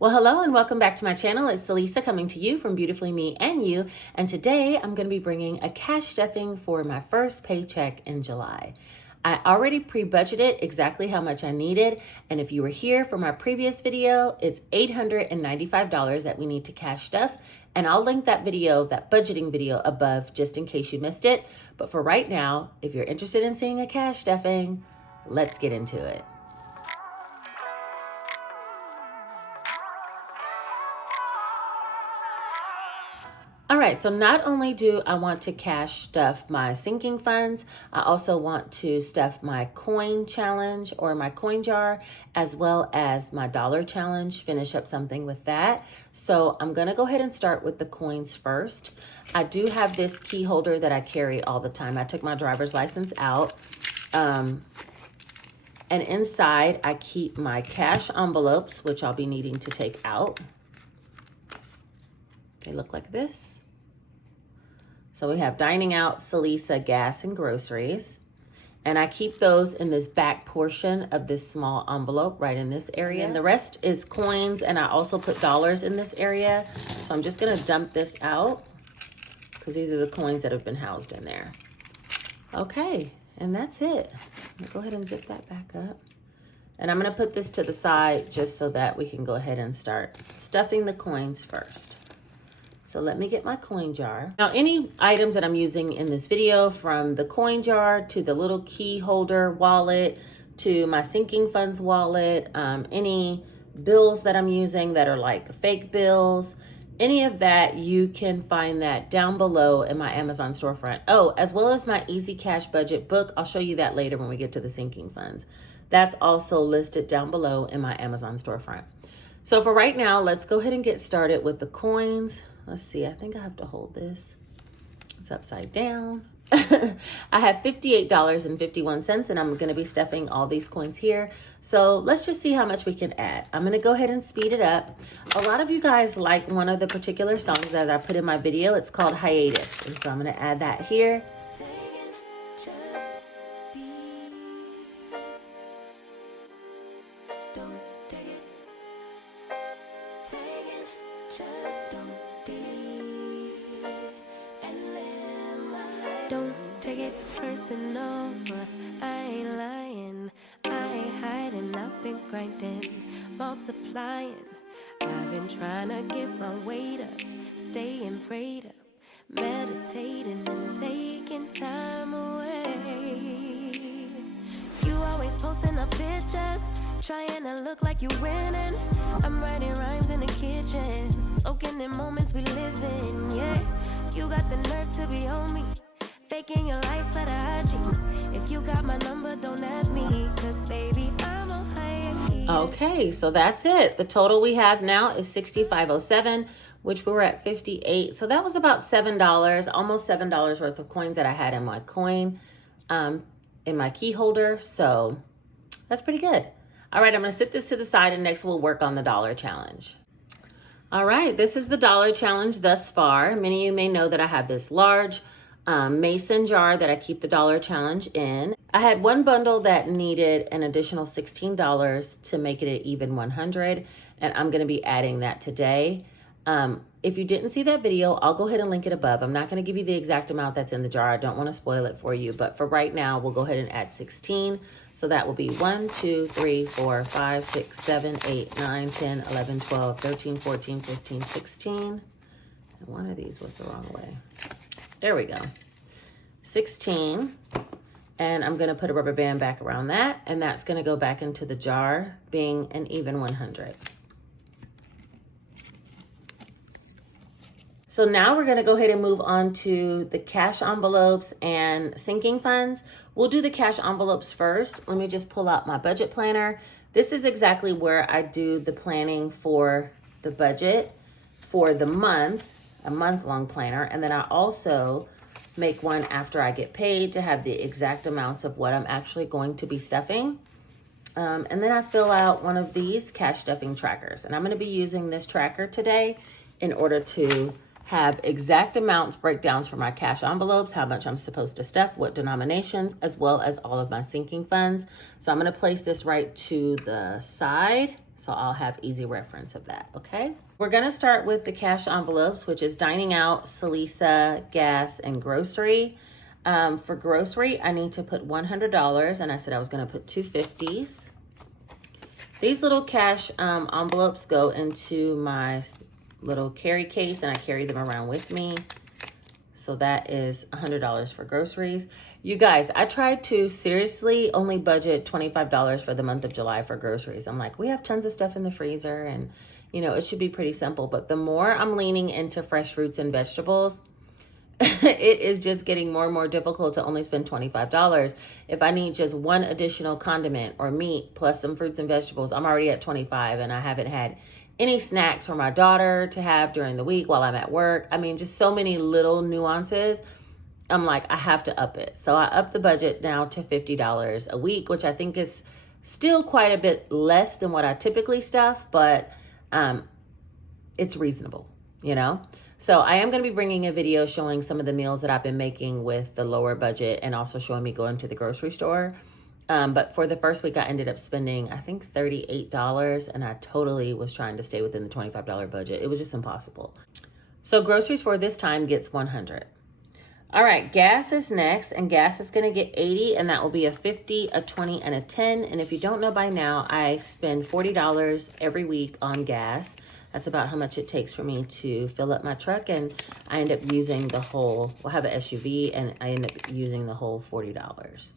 Well, hello and welcome back to my channel. It's Celisa coming to you from Beautifully Me and You. And today I'm going to be bringing a cash stuffing for my first paycheck in July. I already pre-budgeted exactly how much I needed. And if you were here for my previous video, it's $895 that we need to cash stuff. And I'll link that video, that budgeting video above, just in case you missed it. But for right now, if you're interested in seeing a cash stuffing, let's get into it. All right, so not only do I want to cash stuff my sinking funds, I also want to stuff my coin challenge or my coin jar, as well as my dollar challenge, finish up something with that. So I'm gonna go ahead and start with the coins first. I do have this key holder that I carry all the time. I took my driver's license out. And inside I keep my cash envelopes, which I'll be needing to take out. They look like this. So we have dining out, Celisa, gas, and groceries. And I keep those in this back portion of this small envelope right in this area. And the rest is coins, and I also put dollars in this area. So I'm just gonna dump this out because these are the coins that have been housed in there. Okay, and that's it. Go ahead and zip that back up. And I'm gonna put this to the side just so that we can go ahead and start stuffing the coins first. So let me get my coin jar. Now, any items that I'm using in this video, from the coin jar to the little key holder wallet to my sinking funds wallet, any bills that I'm using that are like fake bills, any of that, you can find that down below in my Amazon storefront. Oh, as well as my Easy Cash Budget book. I'll show you that later when we get to the sinking funds. That's also listed down below in my Amazon storefront. So for right now, let's go ahead and get started with the coins. Let's see, I think I have to hold this. It's upside down. I have $58.51, and I'm gonna be stuffing all these coins here. So let's just see how much we can add. I'm gonna go ahead and speed it up. A lot of you guys like one of the particular songs that I put in my video. It's called Hiatus. And so I'm gonna add that here. Don't take it personal, but I ain't lying. I ain't hiding, I've been grinding, multiplying. I've been trying to get my weight up, staying prayed up, meditating and taking time away. You always posting up pictures, trying to look like you winning. I'm writing rhymes in the kitchen, soaking in moments we live in, yeah. You got the nerve to be on me, faking your life for the IG. If you got my number, don't add me, cause baby, I'm on hiatus. Okay, so that's it. The total we have now is $65.07, which we were at 58. So that was about $7, almost $7 worth of coins that I had in my coin, in my key holder. So that's pretty good. All right, I'm gonna sit this to the side, and next we'll work on the dollar challenge. All right, this is the dollar challenge thus far. Many of you may know that I have this large mason jar that I keep the dollar challenge in. I had one bundle that needed an additional $16 to make it an even 100, and I'm gonna be adding that today. If you didn't see that video, I'll go ahead and link it above. I'm not gonna give you the exact amount that's in the jar. I don't wanna spoil it for you, but for right now, we'll go ahead and add 16. So that will be 1, 2, 3, 4, 5, 6, 7, 8, 9, 10, 11, 12, 13, 14, 15, 16. And one of these was the wrong way. There we go. 16. And I'm gonna put a rubber band back around that, and that's gonna go back into the jar, being an even 100. So now we're gonna go ahead and move on to the cash envelopes and sinking funds. We'll do the cash envelopes first. Let me just pull out my budget planner. This is exactly where I do the planning for the budget for the month, a month-long planner. And then I also make one after I get paid to have the exact amounts of what I'm actually going to be stuffing. And then I fill out one of these cash stuffing trackers. And I'm gonna be using this tracker today in order to have exact amounts, breakdowns for my cash envelopes, how much I'm supposed to stuff, what denominations, as well as all of my sinking funds. So I'm gonna place this right to the side So I'll have easy reference of that, okay? We're gonna start with the cash envelopes, which is dining out, Salisa, gas, and grocery. For grocery, I need to put $100, and I said I was gonna put 250s. These little cash envelopes go into my little carry case, and I carry them around with me. So that is $100 for groceries. You guys, I tried to seriously only budget $25 for the month of July for groceries. I'm like, we have tons of stuff in the freezer and, you know, it should be pretty simple. But the more I'm leaning into fresh fruits and vegetables, it is just getting more and more difficult to only spend $25. If I need just one additional condiment or meat plus some fruits and vegetables, I'm already at $25, and I haven't had any snacks for my daughter to have during the week while I'm at work. I mean, just so many little nuances. I'm like, I have to up it. So I upped the budget now to $50 a week, which I think is still quite a bit less than what I typically stuff, but it's reasonable, you know? So I am going to be bringing a video showing some of the meals that I've been making with the lower budget and also showing me going to the grocery store. But for the first week, I ended up spending, I think, $38, and I totally was trying to stay within the $25 budget. It was just impossible. So groceries for this time gets $100. All right, gas is next, and gas is going to get $80, and that will be a $50, a $20, and a $10. And if you don't know by now, I spend $40 every week on gas. That's about how much it takes for me to fill up my truck, and I end up using the whole, we'll have an SUV, and I end up using the whole $40.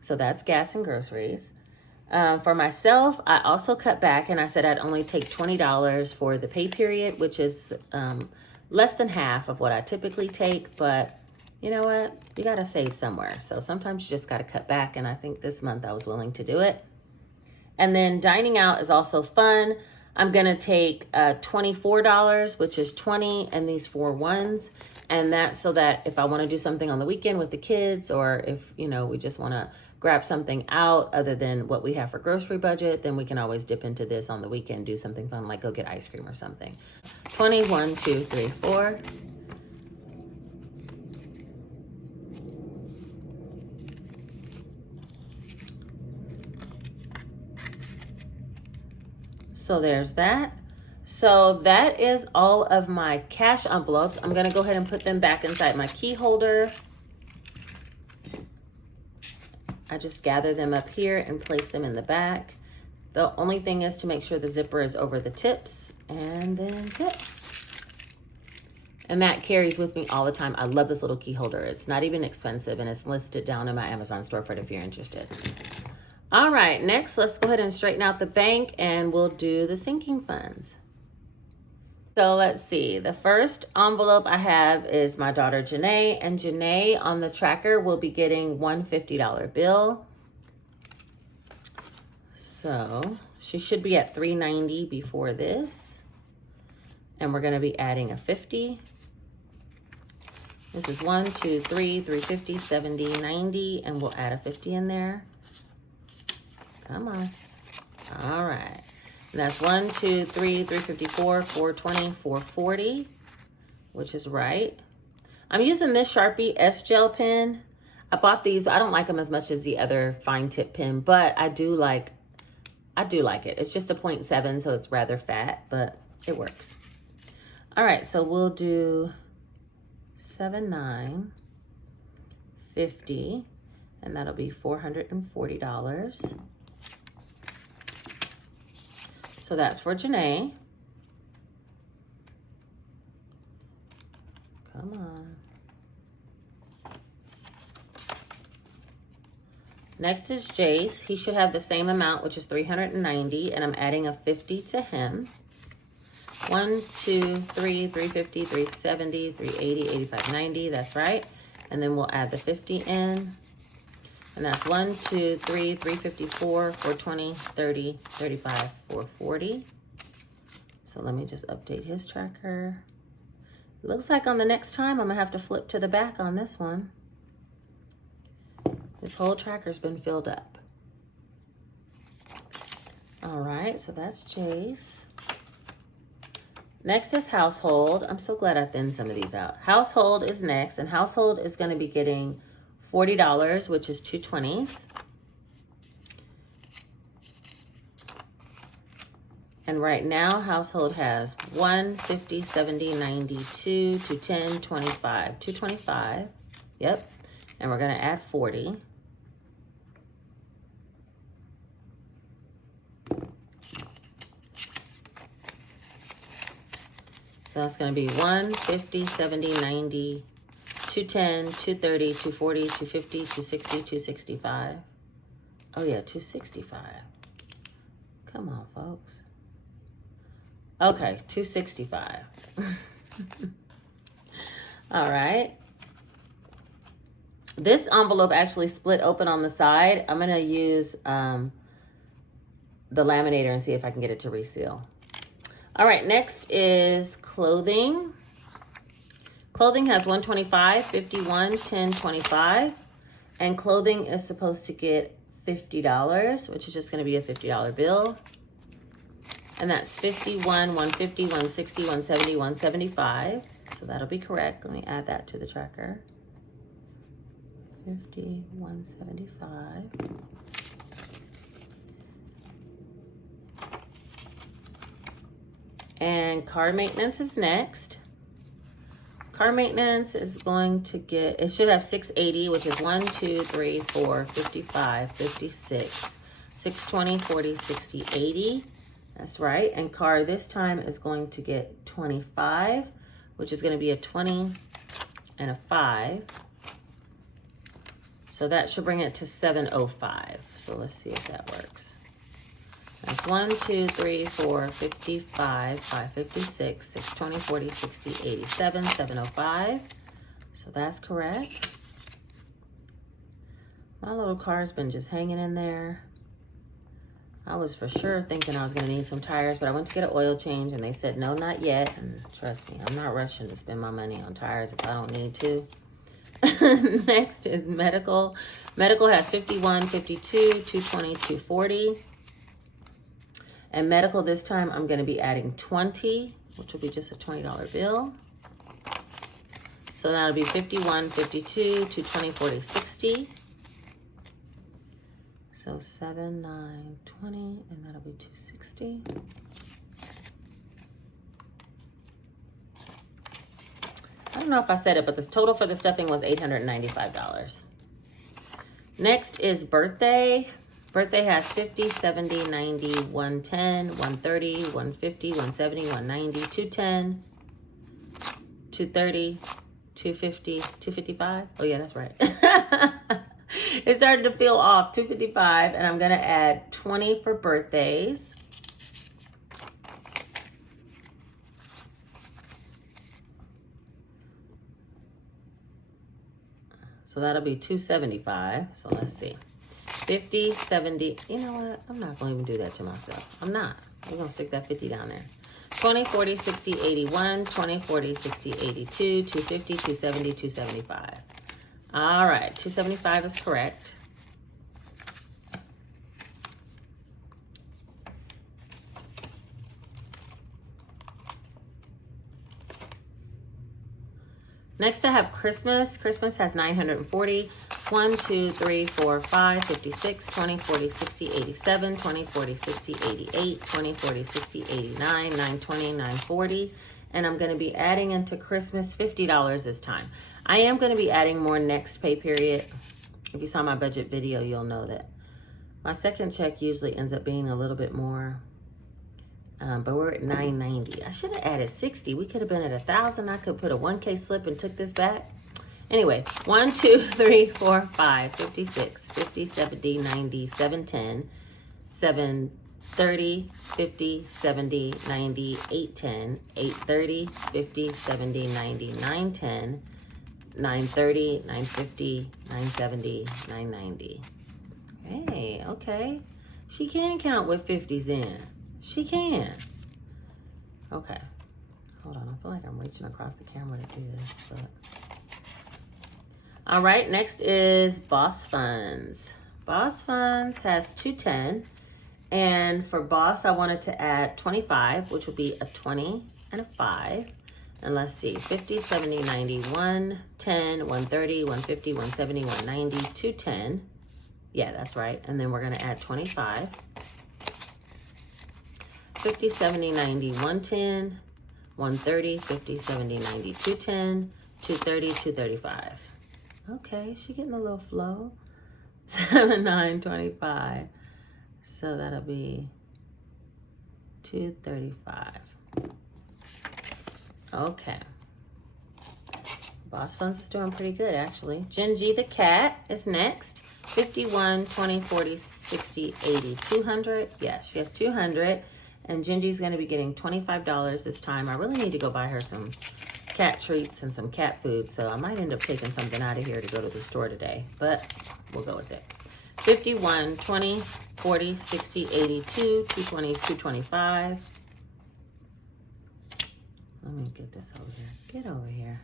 So that's gas and groceries. For myself, I also cut back, and I said I'd only take $20 for the pay period, which is less than half of what I typically take, but you know what? You gotta save somewhere. So sometimes you just gotta cut back, and I think this month I was willing to do it. And then dining out is also fun. I'm gonna take $24, which is 20, and these 4 ones. And that's so that if I wanna do something on the weekend with the kids, or if, you know, we just wanna grab something out other than what we have for grocery budget, then we can always dip into this on the weekend, do something fun, like go get ice cream or something. 20, 1, 2, 3, 4. So there's that. So that is all of my cash envelopes. I'm gonna go ahead and put them back inside my key holder. I just gather them up here and place them in the back. The only thing is to make sure the zipper is over the tips, and then zip. And that carries with me all the time. I love this little key holder. It's not even expensive, and it's listed down in my Amazon storefront if you're interested. All right, next, let's go ahead and straighten out the bank, and we'll do the sinking funds. So let's see. The first envelope I have is my daughter, Janae, and Janae on the tracker will be getting one $50 bill. So she should be at $390 before this. And we're going to be adding a 50. This is 1, 2, 3, 350, 70, 90, and we'll add a 50 in there. Come on. All right. And that's 1, 2, 3, 354, 420, 440, which is right. I'm using this Sharpie S gel pen. I bought these. I don't like them as much as the other fine tip pen, but I do like it. It's just a 0.7, so it's rather fat, but it works. All right, so we'll do 7, 9, 50, and that'll be $440. So that's for Janae. Come on. Next is Jace. He should have the same amount, which is $390, and I'm adding a 50 to him. 1, 2, 3, 350, 370, 380, 85, 90. That's right. And then we'll add the 50 in. And that's 1, 2, 3, 354, 420, 30, 35, 440. So let me just update his tracker. It looks like on the next time, I'm gonna have to flip to the back on this one. This whole tracker's been filled up. All right, so that's Jace. Next is household. I'm so glad I thinned some of these out. Household is next, and household is gonna be getting $40, which is 2 20s. And right now, household has 1, 50, 70, 90, 2, 210, 25, 225. Yep. And we're going to add 40. So that's going to be 1, 50, 70, 90, 210, 230, 240, 250, 260, 265. Oh yeah, 265. Come on, folks. Okay, 265. All right. This envelope actually split open on the side. I'm going to use the laminator and see if I can get it to reseal. All right, next is clothing. Clothing has 125, 51, 10, 25. And clothing is supposed to get $50, which is just going to be a $50 bill. And that's 51, 150, 160, 170, 175. So that'll be correct. Let me add that to the tracker. 50, 175. And car maintenance is next. Car maintenance is going to get, it should have 680, which is 1, 2, 3, 4, 55, 56, 620, 40, 60, 80. That's right. And car this time is going to get 25, which is going to be a 20 and a 5. So that should bring it to 705. So let's see if that works. That's 1, 2, 3, 4, 55, 556, 620, 40, 60, 87, 705. So that's correct. My little car's been just hanging in there. I was for sure thinking I was going to need some tires, but I went to get an oil change and they said, no, not yet. And trust me, I'm not rushing to spend my money on tires if I don't need to. Next is medical. Medical has 51, 52, 220, 240. And medical this time, I'm going to be adding 20, which will be just a $20 bill. So that'll be 51, 52, 220, 40, 60. So 7, 9, 20, and that'll be 260. I don't know if I said it, but the total for the stuffing was $895. Next is birthday. Birthday has 50, 70, 90, 110, 130, 150, 170, 190, 210, 230, 250, 255. Oh yeah, that's right. It started to feel off, 255, and I'm gonna add 20 for birthdays. So that'll be 275. So let's see. 50, 70. You know what? I'm not going to even do that to myself. I'm not. We're going to stick that 50 down there. 20, 40, 60, 81. 20, 40, 60, 82. 250, 270, 275. All right. 275 is correct. Next, I have Christmas. Christmas has 940. 1, 2, 3, 4, 5, 56, 20, 40, 60, 87, 20, 40, 60, 88, 20, 40, 60, 89, 920, 940. And I'm going to be adding into Christmas $50 this time. I am going to be adding more next pay period. If you saw my budget video, you'll know that my second check usually ends up being a little bit more. But we're at $990. I should have added 60. We could have been at $1,000. I could put a 1K slip and took this back. Anyway, 1, 2, 3, 4, 5, 56, 50, 70, 90, 710, 730, 50, 70, 90, 810, 830, 50, 70, 90, 910, 930, 950, 970, 990. Hey, okay. She can count with 50s in. She can. Okay. Hold on. I feel like I'm reaching across the camera to do this, but. All right. Next is Boss Funds. Boss Funds has 210. And for Boss, I wanted to add 25, which would be a 20 and a 5. And let's see. 50, 70, 90, 110, 130, 150, 170, 190, 210. Yeah, that's right. And then we're going to add 25. 50, 70, 90, 110, 130, 50, 70, 90, 210, 230, 235. Okay, she getting a little flow. 7, 9, 25. So that'll be 235. Okay. Boss Funds is doing pretty good, actually. Gingy the cat is next. 51, 20, 40, 60, 80, 200. Yeah, she has 200. And Gingy's going to be getting $25 this time. I really need to go buy her some cat treats and some cat food. So I might end up taking something out of here to go to the store today. But we'll go with it. 51, 20, 40, 60, 82, 220, 225. Let me get this over here. Get over here.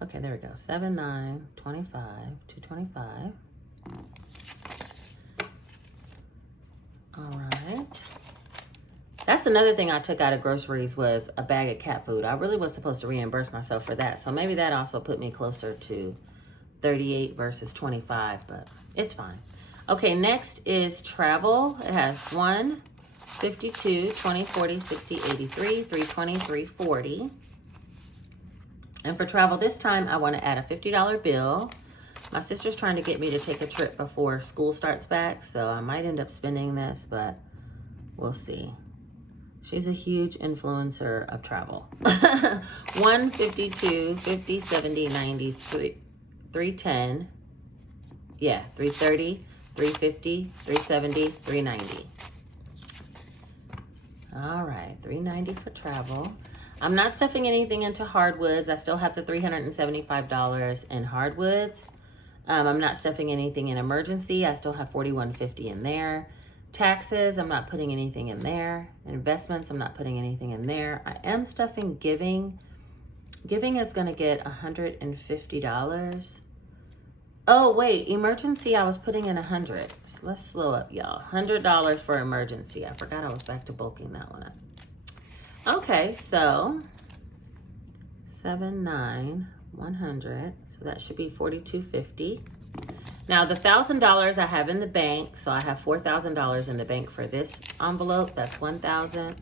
Okay, there we go. 7, 9, 25, 225. All right. That's another thing I took out of groceries was a bag of cat food. I really was supposed to reimburse myself for that. So maybe that also put me closer to 38 versus 25, but it's fine. Okay, next is travel. It has 1, 52, 20, 40, 60, 83, 320, 340. And for travel this time, I want to add a $50 bill. My sister's trying to get me to take a trip before school starts back, so I might end up spending this, but we'll see. She's a huge influencer of travel. 1, 52, 50, 70, 90, 310. Yeah, 330, 350, 370, 390. All right, 390 for travel. I'm not stuffing anything into hardwoods. I still have the $375 in hardwoods. I'm not stuffing anything in emergency. I still have $41.50 in there. Taxes, I'm not putting anything in there. Investments, I'm not putting anything in there. I am stuffing giving. Giving is going to get $150. Oh, wait, emergency, I was putting in 100. So let's slow up, y'all. $100 for emergency. I forgot I was back to bulking that one up. Okay, so 7, 9, 100. So that should be $42.50. Now the $1,000 I have in the bank, so I have $4,000 in the bank for this envelope. That's 1,000,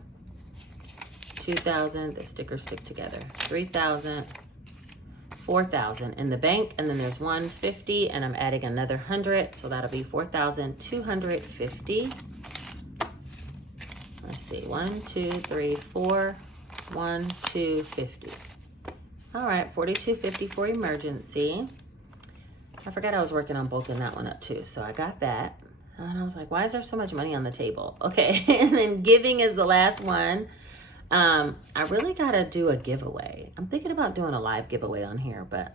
2,000. The stickers stick together. 3,000, 4,000 in the bank, and then there's 150, and I'm adding another 100, so that'll be 4,250. Let's see, 1, 2, 3, 4, 1, 2, 50. All right, $42.50 for emergency. I forgot I was working on bulking that one up too, so I got that. And I was like, why is there so much money on the table? Okay, and then giving is the last one. I really gotta do a giveaway. I'm thinking about doing a live giveaway on here, but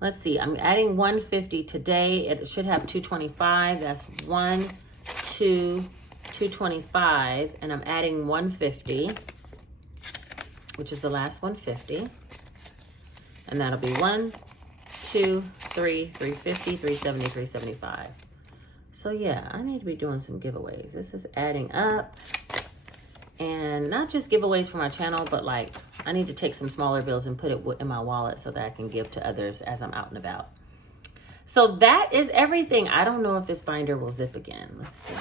let's see. I'm adding 150 today. It should have 225. That's 1, 2, 225, and I'm adding 150, which is the last 150, and that'll be 1, 2, 3, 350, 370, 375. So yeah, I need to be doing some giveaways. This is adding up, and not just giveaways for my channel, but like I need to take some smaller bills and put it in my wallet so that I can give to others as I'm out and about. So that is everything. I don't know if this binder will zip again. Let's see.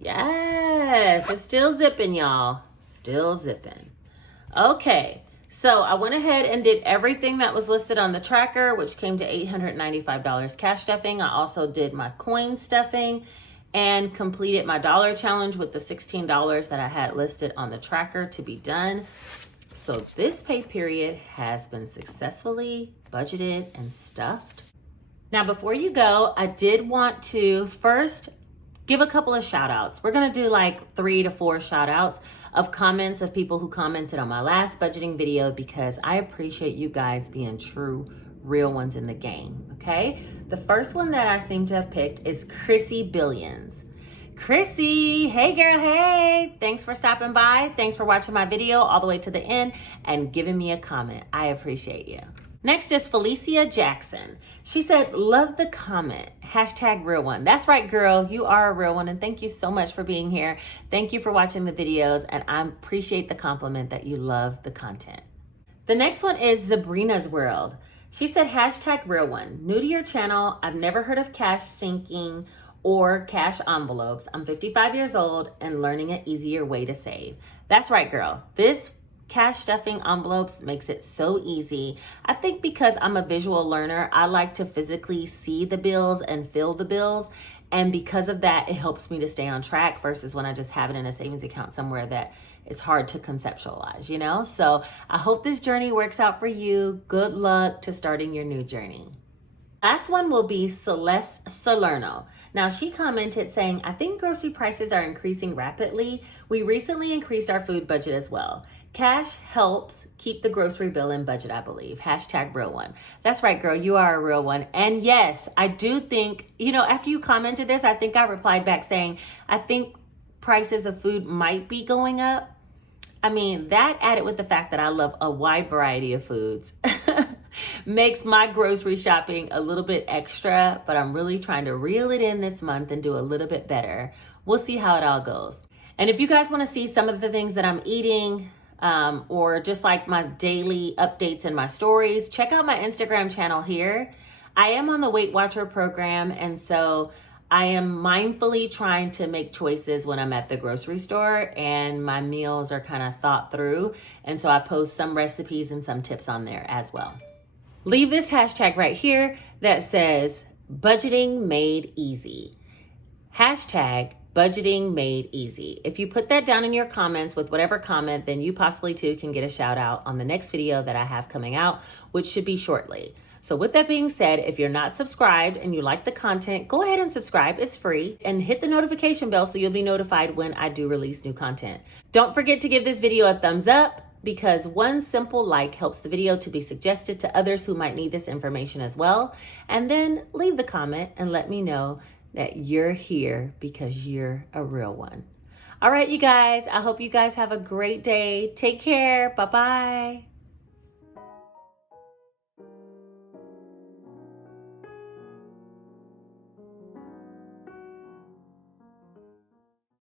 Yes, it's still zipping, y'all. Still zipping. Okay, so I went ahead and did everything that was listed on the tracker, which came to $895 cash stuffing. I also did my coin stuffing and completed my dollar challenge with the $16 that I had listed on the tracker to be done. So this pay period has been successfully budgeted and stuffed. Now, before you go, I did want to first give a couple of shout outs. We're going to do like 3 to 4 shout outs of comments of people who commented on my last budgeting video, because I appreciate you guys being true, real ones in the game. Okay. The first one that I seem to have picked is Chrissy Billions. Chrissy, hey girl, hey. Thanks for stopping by. Thanks for watching my video all the way to the end and giving me a comment. I appreciate you. Next is Felicia Jackson. She said, love the comment, #real one. That's right, girl. You are a real one. And thank you so much for being here. Thank you for watching the videos. And I appreciate the compliment that you love the content. The next one is Sabrina's World. She said, #real one. New to your channel. I've never heard of cash syncing or cash envelopes. I'm 55 years old and learning an easier way to save. That's right, girl. This cash stuffing envelopes makes it so easy. I think because I'm a visual learner, I like to physically see the bills and feel the bills. And because of that, it helps me to stay on track versus when I just have it in a savings account somewhere that it's hard to conceptualize, you know? So I hope this journey works out for you. Good luck to starting your new journey. Last one will be Celeste Salerno. Now, she commented saying, I think grocery prices are increasing rapidly. We recently increased our food budget as well. Cash helps keep the grocery bill in budget, I believe. Hashtag real one. That's right, girl. You are a real one. And yes, I do think, after you commented this, I think I replied back saying, I think prices of food might be going up. I mean, that added with the fact that I love a wide variety of foods makes my grocery shopping a little bit extra, but I'm really trying to reel it in this month and do a little bit better. We'll see how it all goes. And if you guys want to see some of the things that I'm eating, or just like my daily updates in my stories, check out my Instagram channel here. I am on the Weight Watcher program, and so I am mindfully trying to make choices when I'm at the grocery store, and my meals are kind of thought through. And so I post some recipes and some tips on there as well. Leave this hashtag right here that says budgeting made easy. Hashtag budgeting made easy. If you put that down in your comments with whatever comment, then you possibly too can get a shout out on the next video that I have coming out, which should be shortly. So with that being said, if you're not subscribed and you like the content, go ahead and subscribe. It's free, and hit the notification bell so you'll be notified when I do release new content. Don't forget to give this video a thumbs up, because one simple like helps the video to be suggested to others who might need this information as well. And then leave the comment and let me know that you're here because you're a real one. All right, you guys, I hope you guys have a great day. Take care. Bye-bye.